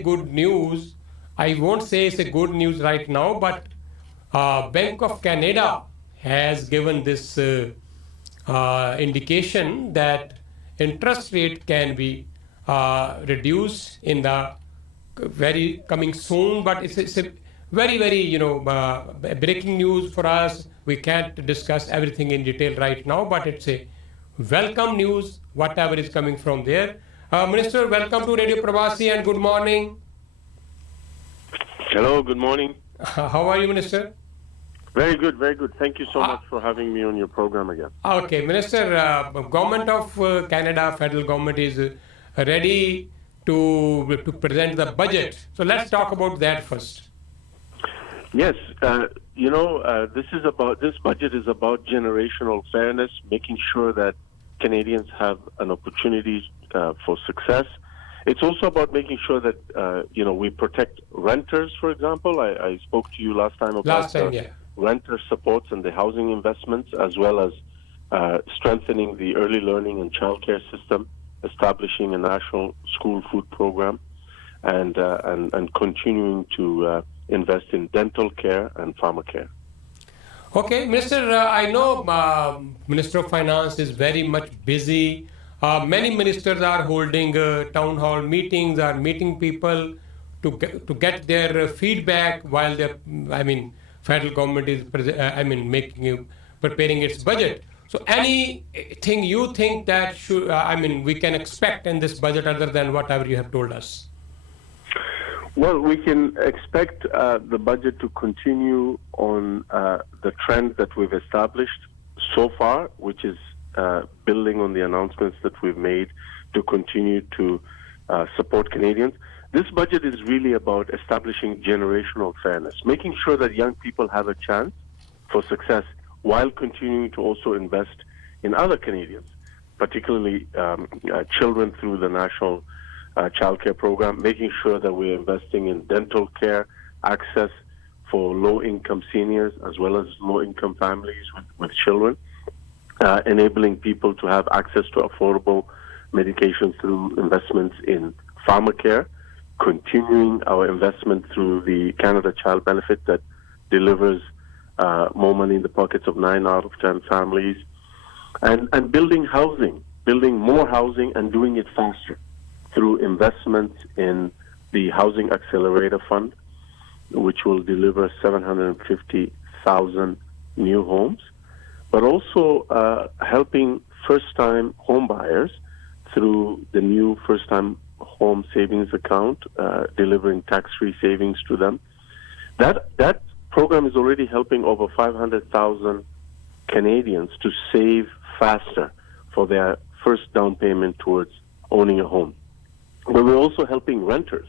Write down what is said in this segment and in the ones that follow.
good news. I won't say it's a good news right now, but Bank of Canada has given this indication that interest rate can be reduced in the very coming soon. But it's a very breaking news for us. We can't discuss everything in detail right now, but it's a welcome news, whatever is coming from there. Minister, welcome to Radio Parvasi and good morning. Hello, good morning. How are you, Minister? Very good, very good. Thank you so much for having me on your program again. Okay, Minister, Government of Canada, federal government is ready to present the budget. So let's talk about that first. Yes, this budget is about generational fairness, making sure that Canadians have an opportunity for success. It's also about making sure that we protect renters. For example, I spoke to you last time about renter supports and the housing investments, as well as strengthening the early learning and childcare system, establishing a national school food program, and continuing to invest in dental care and pharma care. Okay, Minister, I know Minister of Finance is very much busy. Many ministers are holding town hall meetings, are meeting people to get their feedback while federal government is preparing its budget. So anything you think that we can expect in this budget other than whatever you have told us? Well, we can expect the budget to continue on the trend that we've established so far, which is building on the announcements that we've made to continue to support Canadians. This budget is really about establishing generational fairness, making sure that young people have a chance for success while continuing to also invest in other Canadians, particularly children through the National Childcare Program, making sure that we're investing in dental care, access for low-income seniors as well as low-income families with children, enabling people to have access to affordable medication through investments in pharmacare, continuing our investment through the Canada Child Benefit that delivers more money in the pockets of 9 out of 10 families, and building more housing and doing it faster through investments in the Housing Accelerator Fund, which will deliver 750,000 new homes, but also helping first-time home buyers through the new first-time home savings account, delivering tax-free savings to them. That program is already helping over 500,000 Canadians to save faster for their first down payment towards owning a home. But we're also helping renters.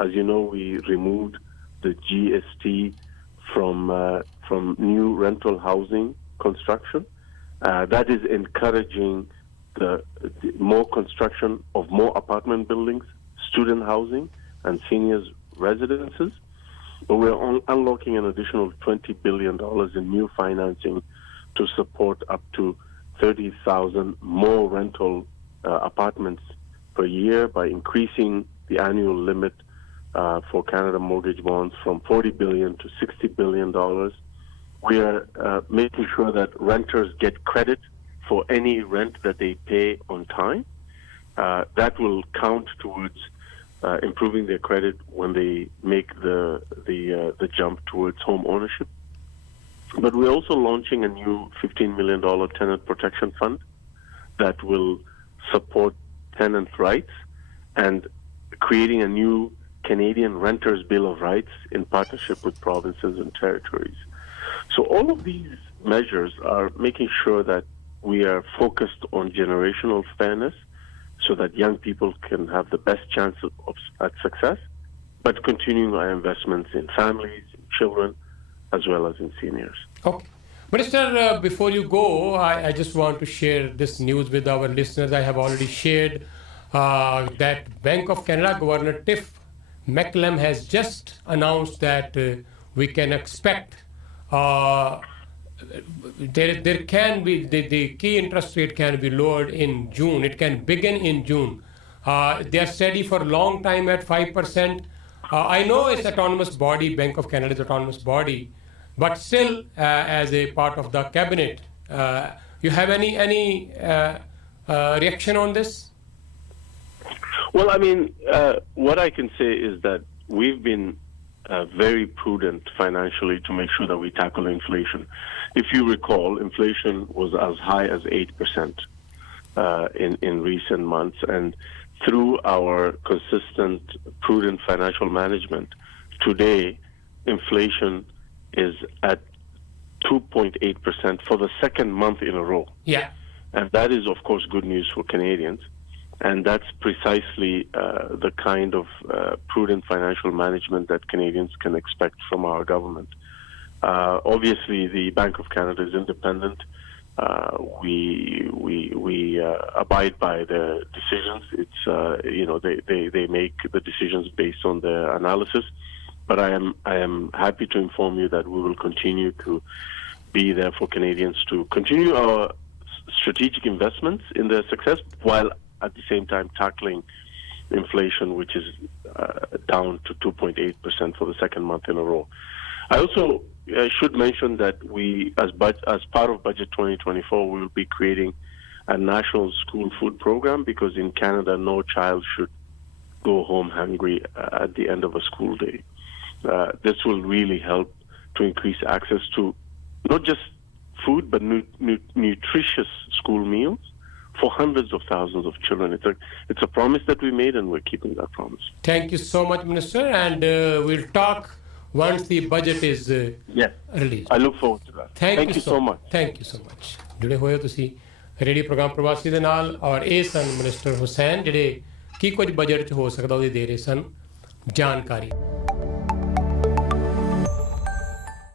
As you know, we removed the GST from new rental housing construction. That is encouraging the more construction of more apartment buildings, student housing, and seniors' residences. But we're unlocking an additional $20 billion in new financing to support up to 30,000 more rental apartments per year by increasing the annual limit for Canada mortgage bonds from $40 billion to $60 billion. We are making sure that renters get credit for any rent that they pay on time. That will count towards improving their credit when they make the jump towards home ownership. But we're also launching a new $15 million tenant protection fund that will support tenant rights and creating a new Canadian Renters' Bill of Rights in partnership with provinces and territories. So all of these measures are making sure that we are focused on generational fairness so that young people can have the best chance at success, but continuing our investments in families, in children, as well as in seniors. Okay. Minister, before you go, I just want to share this news with our listeners. I have already shared that Bank of Canada Governor Tiff Macklem has just announced that we can expect there can be the key interest rate can be lowered in June. It can begin in June. They are steady for a long time at 5%. I know it's autonomous body, Bank of Canada is autonomous body, but still, as a part of the cabinet, you have any reaction on this? Well, I mean, what I can say is that we've been very prudent financially to make sure that we tackle inflation. If you recall, inflation was as high as 8% in recent months, and through our consistent, prudent financial management, today inflation is at 2.8% for the second month in a row. Yeah. And that is, of course, good news for Canadians. And that's precisely the kind of prudent financial management that Canadians can expect from our government. Obviously, the Bank of Canada is independent. We abide by the decisions. It's they make the decisions based on their analysis. But I am happy to inform you that we will continue to be there for Canadians to continue our strategic investments in their success, while at the same time tackling inflation, which is down to 2.8% for the second month in a row. I also should mention that we, as part of Budget 2024, we will be creating a national school food program, because in Canada, no child should go home hungry at the end of a school day. This will really help to increase access to not just food, but nutritious school meals for hundreds of thousands of children. It's a promise that we made, and we're keeping that promise. Thank you so much, Minister, and we'll talk once the budget is released. I look forward to that. Thank you so much. Thank you so much. जुड़े होए तुसी radio programme प्रवासी दे नाल और ए सन minister Hussain जिहड़े की कुछ budget च हो सकदा ओहदी दे रहे सन जानकारी।